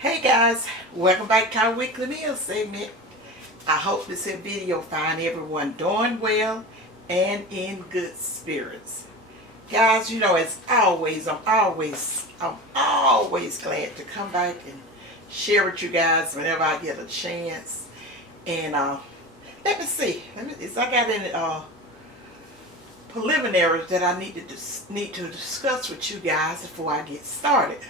Hey guys, welcome back to our weekly meal segment. I hope this video find everyone doing well and in good spirits. Guys, as always, I'm always glad to come back and share with you guys whenever I get a chance. And let me see, if I got any preliminaries that I need to discuss with you guys before I get started.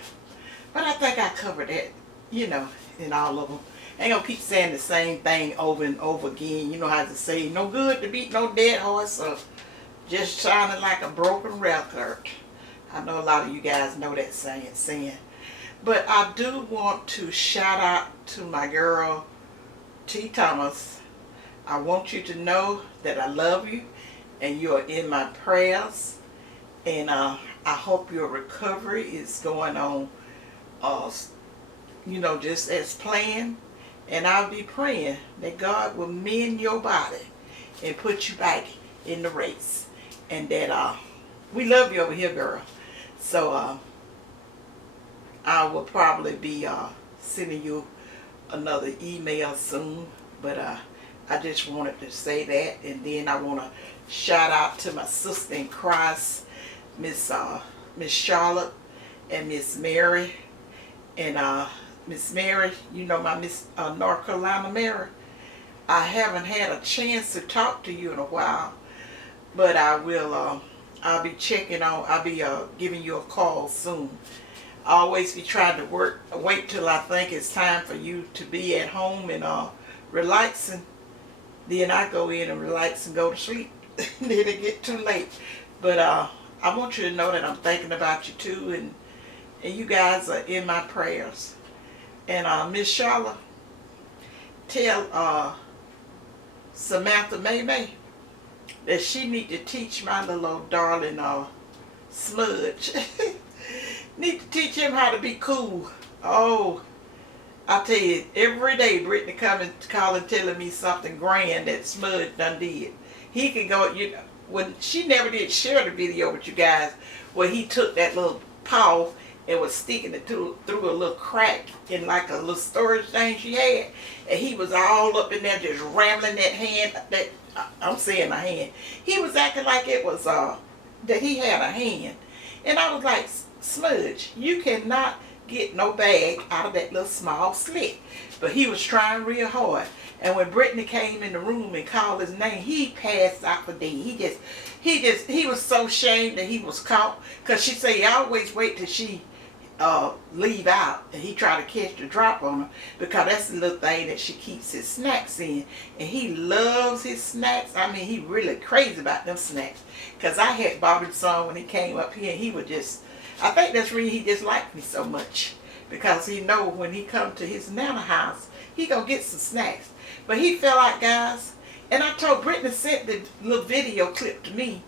But I think I covered that, in all of them. I ain't gonna keep saying the same thing over and over again. You know how to say, no good to beat no dead horse, or just sounding like a broken record. I know a lot of you guys know that saying. But I do want to shout out to my girl, T. Thomas. I want you to know that I love you and you are in my prayers. And I hope your recovery is going on just as planned. And I'll be praying that God will mend your body and put you back in the race. And that we love you over here, girl. So I will probably be sending you another email soon. But I just wanted to say that. And then I want to shout out to my sister in Christ, Miss Charlotte and Miss Mary. And Miss Mary, my Miss North Carolina Mary. I haven't had a chance to talk to you in a while, but I will. I'll be checking on. I'll be giving you a call soon. I always be trying to wait till I think it's time for you to be at home and relaxing. Then I go in and relax and go to sleep. Then it get too late. But I want you to know that I'm thinking about you too, and you guys are in my prayers. And Miss Charlotte, tell Samantha May that she need to teach my little old darling Smudge. Need to teach him how to be cool. Oh, I tell you, every day Brittany calling telling me something grand that Smudge done did. He can go, when she never did share the video with you guys, where he took that little paw and was sticking it through a little crack in like a little storage thing she had, and he was all up in there just rambling that hand. I'm saying a hand. He was acting like it was that he had a hand, and I was like, Smudge, you cannot get no bag out of that little small slit. But he was trying real hard. And when Brittany came in the room and called his name, he passed out for dead. He was so ashamed that he was caught, because she said he always wait till she leave out, and he try to catch the drop on her, because that's the little thing that she keeps his snacks in. And he loves his snacks. I mean, he really crazy about them snacks, because I had bought him some when he came up here, and he would just, I think that's really he just liked me so much, because he know when he come to his nana house, he gonna get some snacks. But he fell out, guys, and I told Brittany sent the little video clip to me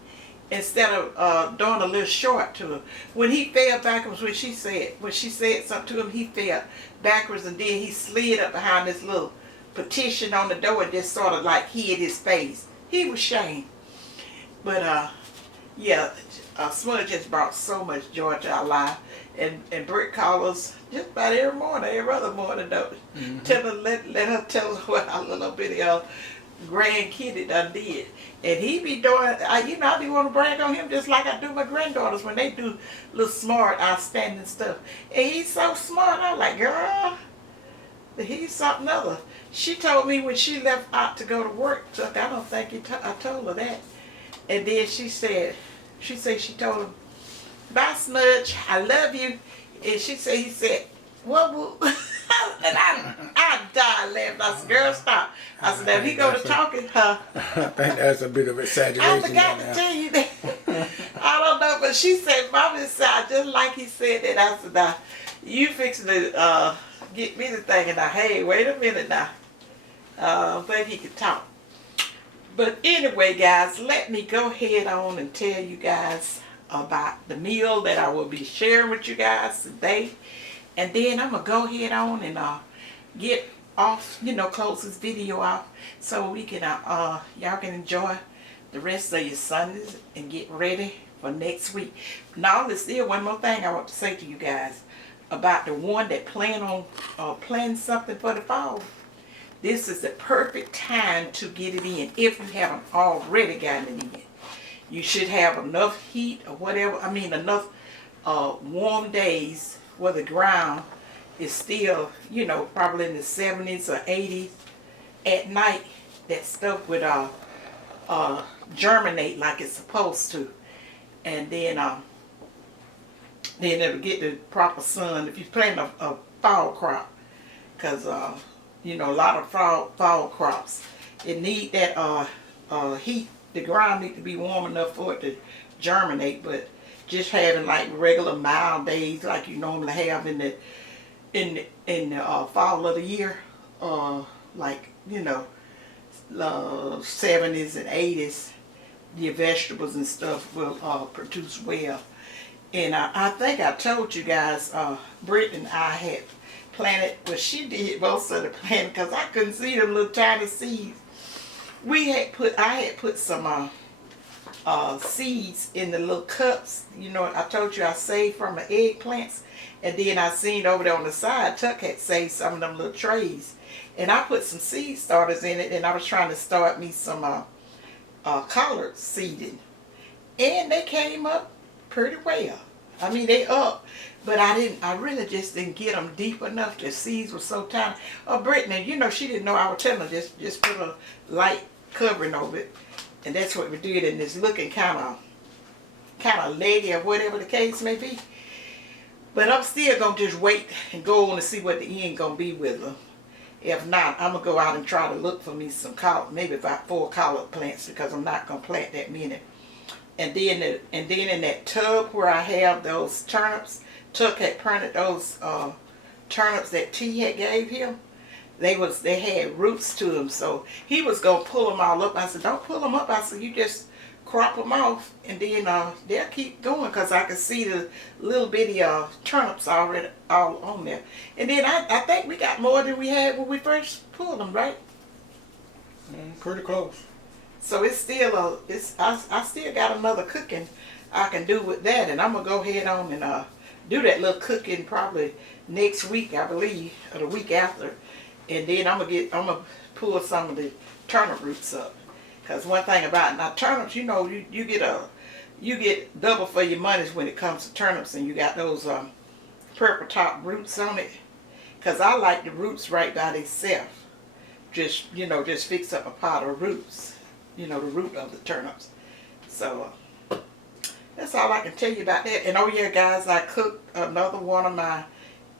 instead of doing a little short to him. When he fell backwards, when she said something to him, he fell backwards, and then he slid up behind this little petition on the door and just sort of like hid his face. He was ashamed. But yeah, Smudge just brought so much joy to our life. And Britt calls us just about every other morning, though. Let her tell us what our little bitty grandkid done did. And he be doing, I be want to brag on him just like I do my granddaughters when they do little smart, outstanding stuff. And he's so smart. I'm like, girl, he's something other. She told me when she left out to go to work, so I don't think I told her that. And then she she told him, bye, Smudge, I love you. And he said, what? And I died laughing. I said, girl, stop. I said, now if he go to talking, I think that's a bit of exaggeration. I forgot to tell you that. I don't know, but she said, Mommy said, just like he said that. I said, now, you fixing to get me to thinking, now, hey, wait a minute now. I think he can talk. But anyway, guys, let me go ahead on and tell you guys about the meal that I will be sharing with you guys today. And then I'm going to go ahead on and get off, close this video off, so we can, y'all can enjoy the rest of your Sundays and get ready for next week. Now, there's still one more thing I want to say to you guys. about the one that plan on planting something for the fall, this is the perfect time to get it in if you haven't already gotten it in. You should have enough heat or whatever, I mean enough warm days where the ground is still, you know, probably in the 70s or 80s at night. That stuff would germinate like it's supposed to. And then it'll get the proper sun if you plant a fall crop. Because, you know, a lot of fall crops, it need that heat. The ground need to be warm enough for it to germinate. But just having like regular mild days like you normally have in the fall of the year, like, you know, 70s and 80s, your vegetables and stuff will produce well. And I think I told you guys, Britt and I had planted, well, she did most of the planting because I couldn't see them little tiny seeds. I had put some seeds in the little cups. You know, I told you I saved from the eggplants, and then I seen over there on the side, Tuck had saved some of them little trays, and I put some seed starters in it, and I was trying to start me some collard seeding, and they came up pretty well. I mean, they up, but I really just didn't get them deep enough. The seeds were so tiny. Oh, Brittany, you know, she didn't know I was telling her just put a light covering over it, and that's what we did, and it's looking kind of leggy or whatever the case may be. But I'm still gonna just wait and go on to see what the end gonna be with them. If not, I'm gonna go out and try to look for me some collard, maybe about 4 collard plants, because I'm not gonna plant that many. And then in that tub where I have those turnips, Tuck had planted those turnips that T had gave him. They had roots to them, so he was gonna pull them all up. I said, don't pull them up. I said, you just crop them off, and then they'll keep going, because I can see the little bitty turnips already all on there. And then I think we got more than we had when we first pulled them, right? Pretty close. So it's still I still got another cooking I can do with that, and I'm gonna go ahead on and do that little cooking probably next week, I believe, or the week after. And then I'm gonna pull some of the turnip roots up. Cause one thing about now turnips, you know, you get double for your money when it comes to turnips, and you got those purple top roots on it. Cause I like the roots right by themselves. Just, you know, just fix up a pot of roots. You know, the root of the turnips. So that's all I can tell you about that. And oh yeah, guys, I cooked another one of my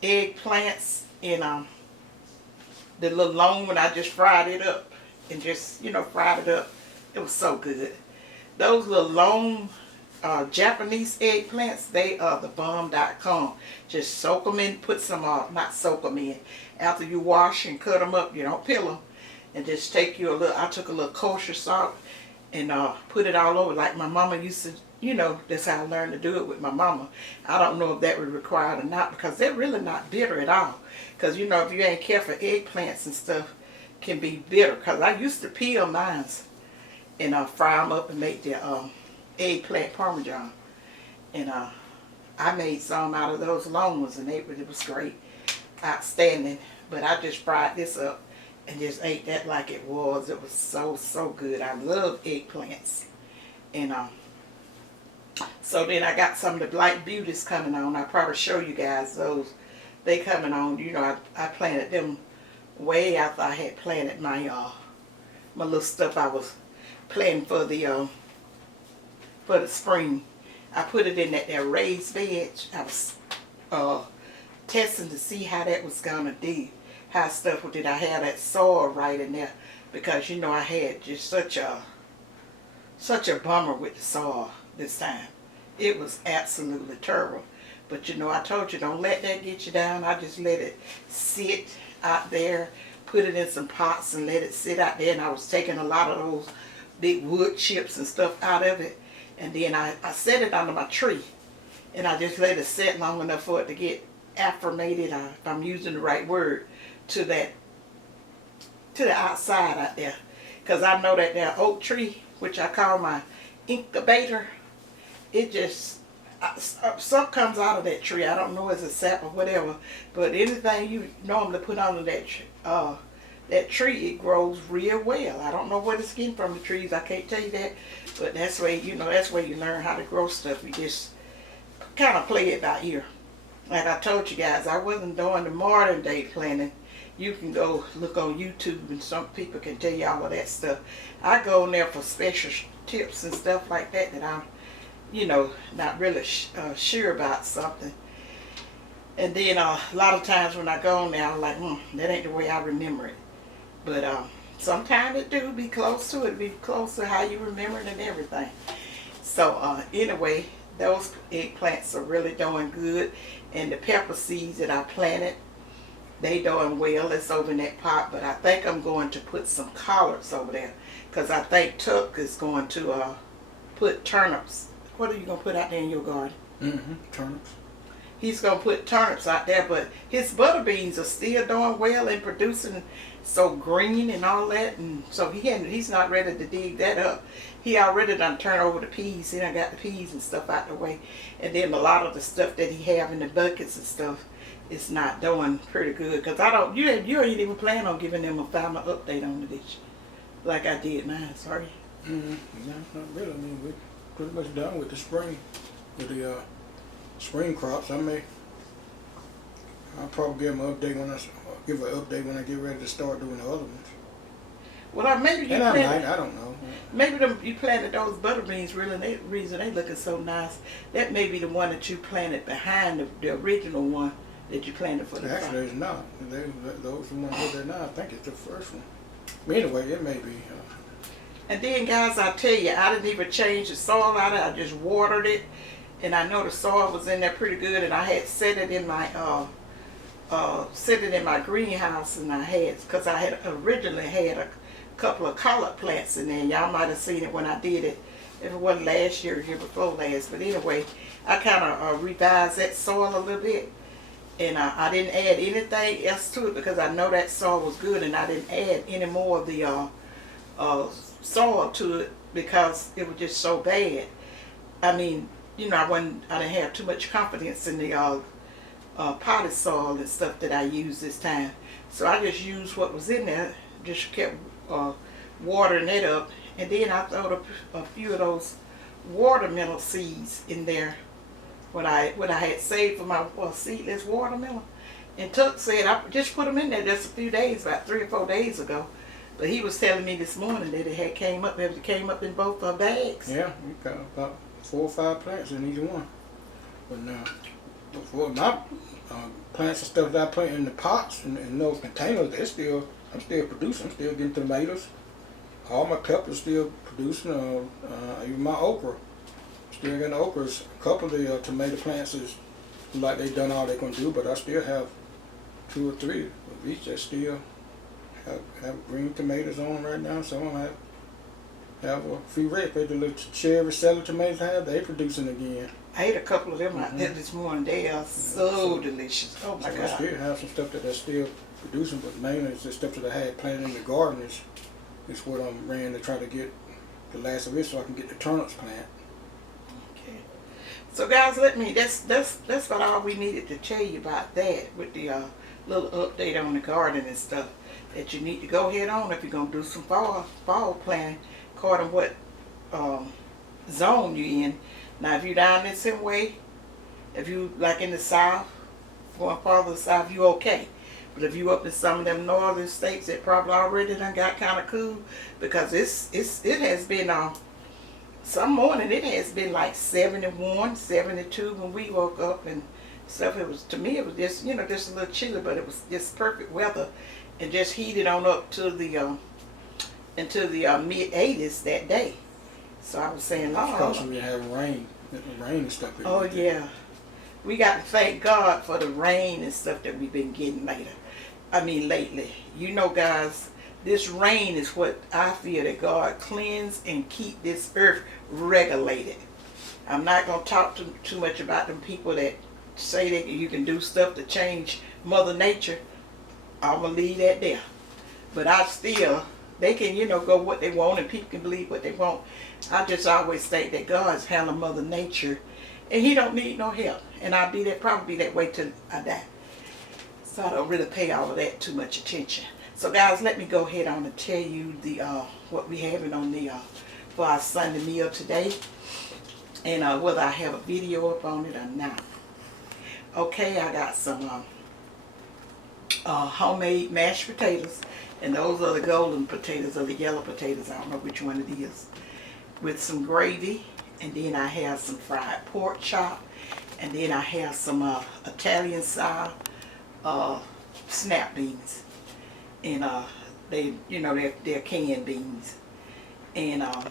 eggplants in the little long one. I just fried it up and just, you know, fried it up. It was so good. Those little long Japanese eggplants, they are the bomb.com. Just soak them in, put some, not soak them in. After you wash and cut them up, you don't peel them. And just take you a little, I took a little kosher salt and put it all over like my mama used to, you know, that's how I learned to do it with my mama. I don't know if that was required or not, because they're really not bitter at all. Because, you know, if you ain't careful, eggplants and stuff can be bitter. Because I used to peel mine and fry them up and make the eggplant parmesan. And I made some out of those long ones, and it was great, outstanding. But I just fried this up and just ate that like it was. It was so good. I love eggplants. And so then I got some of the Black Beauties coming on. I'll probably show you guys those. They coming on. You know, I planted them way after I had planted my my little stuff I was planting for the spring. I put it in that raised bed. I was testing to see how that was gonna do. How stuff did I have that soil right in there, because you know I had just such a bummer with the soil this time. It was absolutely terrible. But you know, I told you, don't let that get you down. I just let it sit out there, put it in some pots and let it sit out there. And I was taking a lot of those big wood chips and stuff out of it. And then I set it under my tree, and I just let it sit long enough for it to get affirmated, if I'm using the right word, to the outside out there. Because I know that oak tree, which I call my incubator, Some comes out of that tree. I don't know if it's a sap or whatever, but anything you normally put under that tree, it grows real well. I don't know where it's getting from the trees. I can't tell you that, but that's where you learn how to grow stuff. You just kind of play it by ear. Like I told you guys, I wasn't doing the modern day planting. You can go look on YouTube and some people can tell you all of that stuff. I go in there for special tips and stuff like that I'm, not really sure about something. And then a lot of times when I go on there, I'm like, that ain't the way I remember it. But sometimes it do be close to it, be close to how you remember it and everything. So anyway, those eggplants are really doing good. And the pepper seeds that I planted, they doing well. It's over in that pot, but I think I'm going to put some collards over there because I think Tuck is going to put turnips. What are you going to put out there in your garden? Turnips. He's going to put turnips out there, but his butter beans are still doing well and producing so green and all that, and so he's not ready to dig that up. He already done turned over the peas. He done got the peas and stuff out the way, and then a lot of the stuff that he have in the buckets and stuff is not doing pretty good. Cause you ain't even plan on giving them a final update on the dish, like I did mine. Sorry. No, not really. I mean, we're pretty much done with the spring, with the spring crops. I'll probably give them an update when I get ready to start doing the other ones. Well, maybe you I don't know. Maybe you planted those butter beans. Really, the reason they looking so nice. That may be the one that you planted behind the original one that you planted for the crop. Actually, it's not. Those are the ones there now. I think it's the first one. But anyway, it may be. And then, guys, I tell you, I didn't even change the soil out of it. I just watered it, and I know the soil was in there pretty good. And I had set it in my greenhouse, and because I had originally had a couple of collard plants in there. Y'all might have seen it when I did it. If it wasn't last year, year before last. But anyway, I kind of revised that soil a little bit, and I didn't add anything else to it because I know that soil was good, and I didn't add any more of the soil to it because it was just so bad. I mean, I didn't have too much confidence in the potted soil and stuff that I used this time. So I just used what was in there, just kept watering it up, and then I threw a few of those watermelon seeds in there. What I had saved for my seedless watermelon, and Tuck said I just put them in there just a few days, about 3 or 4 days ago. But he was telling me this morning that it came up in both bags. Yeah, we got about 4 or 5 plants in each one. But now, for my plants and stuff that I plant in the pots and in those containers, I'm still producing. I'm still getting tomatoes. All my peppers still producing. Even my okra. Still got the okras. A couple of the tomato plants is like they done all they're gonna do, but I still have 2 or 3 of each that still have green tomatoes on right now. Some of them have a few red. The little cherry salad tomatoes they producing again. I ate a couple of them out there this morning. They are so delicious. Oh my God. I still have some stuff that's still producing, but mainly it's the stuff that I had planted in the garden is what I'm ran to try to get the last of it so I can get the turnips plant. Okay. So guys, that's about all we needed to tell you about that with the little update on the garden and stuff that you need to go ahead on if you're gonna do some fall planting according to what zone you in. Now if you down this way, if you like in the south, going farther south, you okay. But if you up in some of them northern states that probably already done got kind of cool, because it has been some morning it has been like 71, 72 when we woke up and stuff. It was, to me, it was just just a little chilly, but it was just perfect weather, and just heated on up to the into the mid 80s that day. So I was saying, Lord, because we have rain and stuff. Oh yeah, we got to thank God for the rain and stuff that we've been getting lately. Guys, this rain is what I feel that God cleanse and keep this earth regulated. I'm not going to talk too much about them people that say that you can do stuff to change Mother Nature. I'm going to leave that there. But they can, go what they want, and people can believe what they want. I just always think that God's handling Mother Nature and he don't need no help. And I'll be that probably be that way till I die. So I don't really pay all of that too much attention. So guys, let me go ahead on and tell you the what we having on the for our Sunday meal today, and whether I have a video up on it or not. Okay, I got some homemade mashed potatoes, and those are the golden potatoes or the yellow potatoes. I don't know which one it is. With some gravy, and then I have some fried pork chop, and then I have some Italian style snap beans, and they, you know, they're canned beans, and I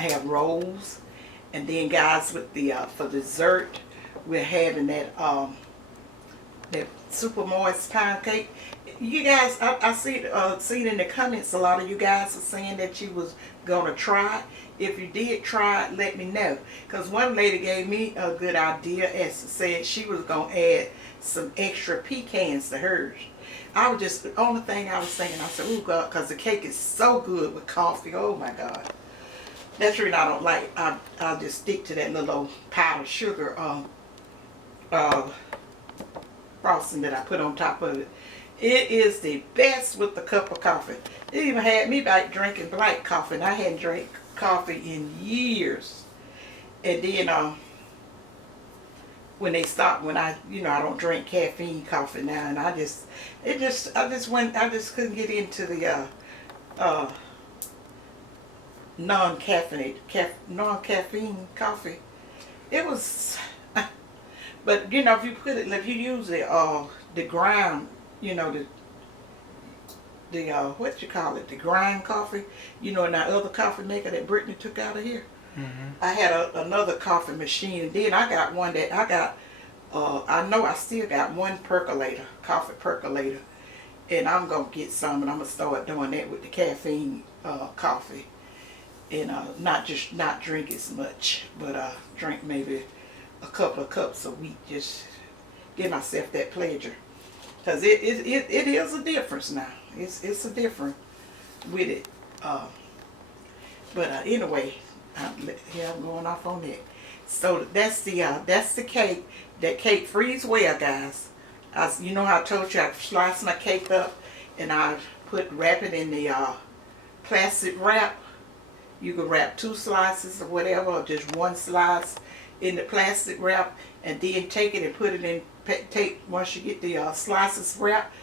have rolls, and then guys, with the for dessert, we're having that that super moist pound cake. You guys, I seen in the comments a lot of you guys are saying that you was gonna try it. If you did try it, let me know, because one lady gave me a good idea and said she was gonna add some extra pecans to hers. I was just, the only thing I was saying, I said, oh God, because the cake is so good with coffee. Oh my God. That's the reason I don't like, I'll just stick to that little old powdered sugar frosting that I put on top of it. It is the best with the cup of coffee. It even had me back drinking black coffee, and I hadn't drank coffee in years. And then when they stopped, when I don't drink caffeine coffee now, and I just couldn't get into the non-caffeine coffee. It was, but you know, if you use the ground, you know, the what you call it, the grind coffee, you know, in that other coffee maker that Brittany took out of here. I had another coffee machine, and then I got one that I know I still got one percolator, coffee percolator, and I'm gonna get some, and I'm gonna start doing that with the caffeine coffee, and not drink as much, but drink maybe a couple of cups a week, just give myself that pleasure, because it is a difference now. It's a difference with it, but anyway. I'm going off on that. So that's the cake. That cake freeze well, guys. You know how I told you I slice my cake up and I wrap it in the plastic wrap. You can wrap 2 slices or whatever, or just 1 slice in the plastic wrap, and then take it and put it in. Once you get the slices wrapped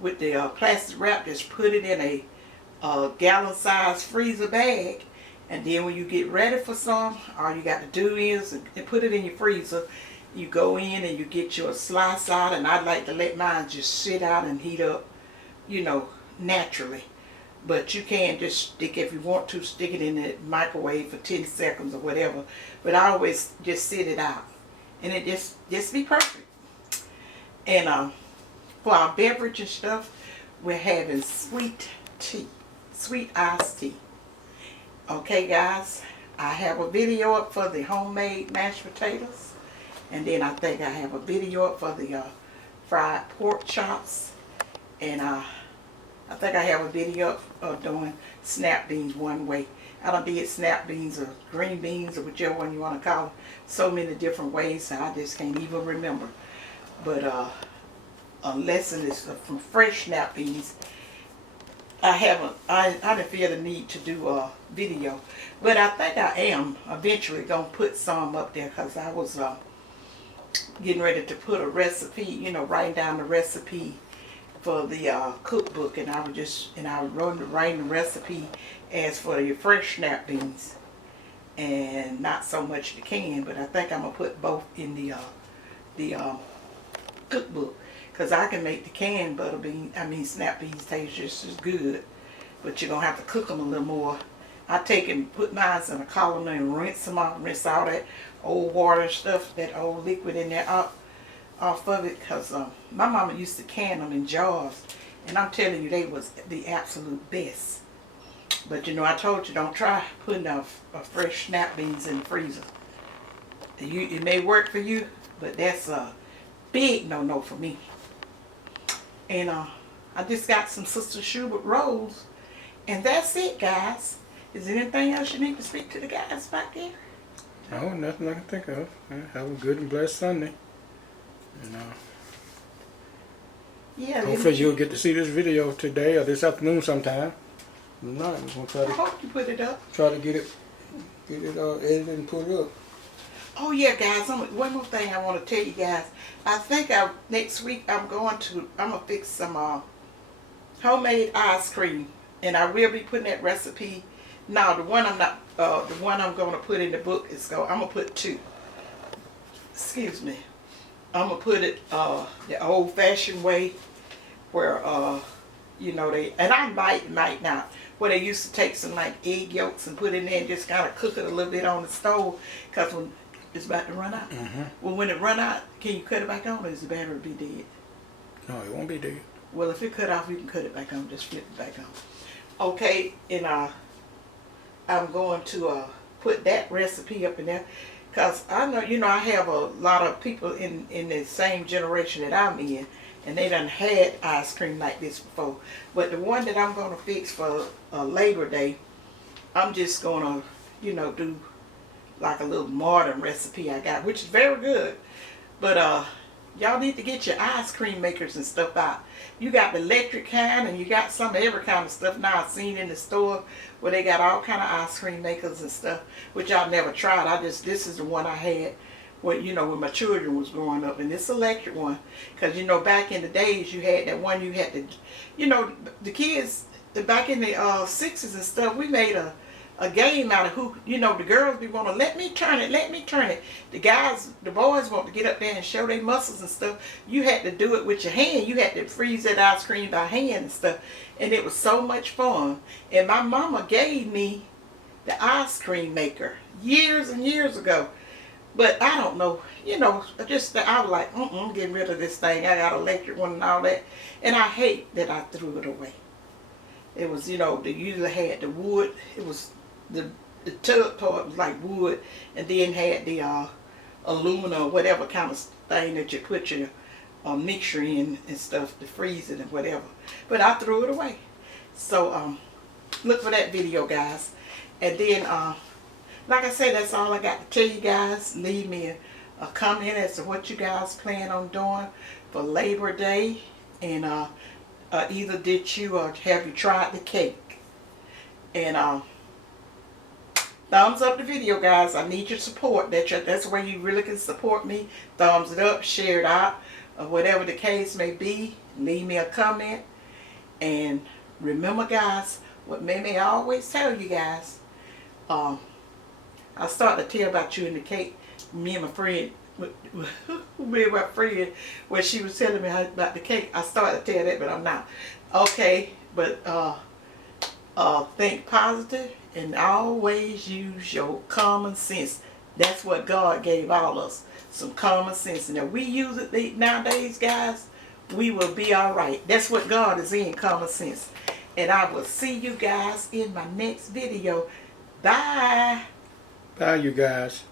with the plastic wrap, just put it in a gallon-sized freezer bag. And then when you get ready for some, all you got to do is and put it in your freezer. You go in and you get your slice out, and I like to let mine just sit out and heat up, you know, naturally. But you can just stick, if you want to, stick it in the microwave for 10 seconds or whatever. But I always just sit it out, and it just be perfect. And for our beverage and stuff, we're having sweet tea, sweet iced tea. Okay guys, I have a video up for the homemade mashed potatoes, and then I think I have a video up for the fried pork chops, and I think I have a video up of doing snap beans one way. I done did snap beans or green beans or whichever one you want to call them, so many different ways, so I just can't even remember. But unless it is from fresh snap beans, I didn't feel the need to do a video, but I think I am eventually going to put some up there, because I was getting ready to put a recipe, you know, writing down the recipe for the cookbook, and I was writing the recipe as for your fresh snap beans, and not so much the canned, but I think I'm going to put both in the cookbook. Because I can make the canned snap beans taste just as good, but you're going to have to cook them a little more. I take and put mine in a colander and rinse them off, rinse all that old water and stuff, that old liquid in there off of it, because my mama used to can them in jars, and I'm telling you, they was the absolute best. But you know, I told you, don't try putting a fresh snap beans in the freezer. It may work for you, but that's a big no-no for me. And I just got some Sister Schubert rolls. And that's it, guys. Is there anything else you need to speak to the guys back there? No, nothing I can think of. Have a good and blessed Sunday. And Yeah. hopefully you'll get to see this video today or this afternoon sometime. If not, we're gonna try I to hope you put it up. get it edited and put it up. Oh yeah, guys. One more thing I want to tell you guys. I think next week I'm gonna fix some homemade ice cream, and I will be putting that recipe. Now the one I'm gonna put in the book I'm gonna put two. Excuse me. I'm gonna put it the old-fashioned way, where and I might not, where they used to take some like egg yolks and put it in there and just kind of cook it a little bit on the stove, because when it's about to run out. Mm-hmm. Well, when it run out, can you cut it back on, or is the battery be dead? No, it won't be dead. Well, if it cut off, you can cut it back on. Just flip it back on. Okay, and I'm going to put that recipe up in there, because I know, I have a lot of people in the same generation that I'm in, and they done had ice cream like this before. But the one that I'm going to fix for Labor Day, I'm just going to, do like a little modern recipe I got, which is very good. But y'all need to get your ice cream makers and stuff out. You got the electric kind, and you got some of every kind of stuff now I've seen in the store, where they got all kind of ice cream makers and stuff, which I've never tried. This is the one I had when my children was growing up, and this electric one, because back in the days you had that one, you had to, the kids back in the 60s and stuff, we made a game out of who, the girls be wanting to let me turn it. The boys want to get up there and show their muscles and stuff. You had to do it with your hand. You had to freeze that ice cream by hand and stuff. And it was so much fun. And my mama gave me the ice cream maker years and years ago. But I don't know, I was like, I'm getting rid of this thing. I got an electric one and all that. And I hate that I threw it away. It was, they usually had the wood. It was the tub part was like wood, and then had the aluminum or whatever kind of thing that you put your mixture in and stuff to freeze it and whatever. But I threw it away. So look for that video, guys. And then like I said, that's all I got to tell you guys. Leave me a comment as to what you guys plan on doing for Labor Day, and either did you or have you tried the cake. And thumbs up the video, guys. I need your support. That's where you really can support me. Thumbs it up, share it out, or whatever the case may be. Leave me a comment. And remember, guys, what Mamie always tell you guys. I started to tell about you in the cake. Me and my friend, where she was telling me about the cake. I started to tell that, but I'm not. Okay, but think positive and always use your common sense. That's what God gave all of us, some common sense. And if we use it nowadays, guys, we will be all right. That's what God is in, common sense. And I will see you guys in my next video. Bye. Bye, you guys.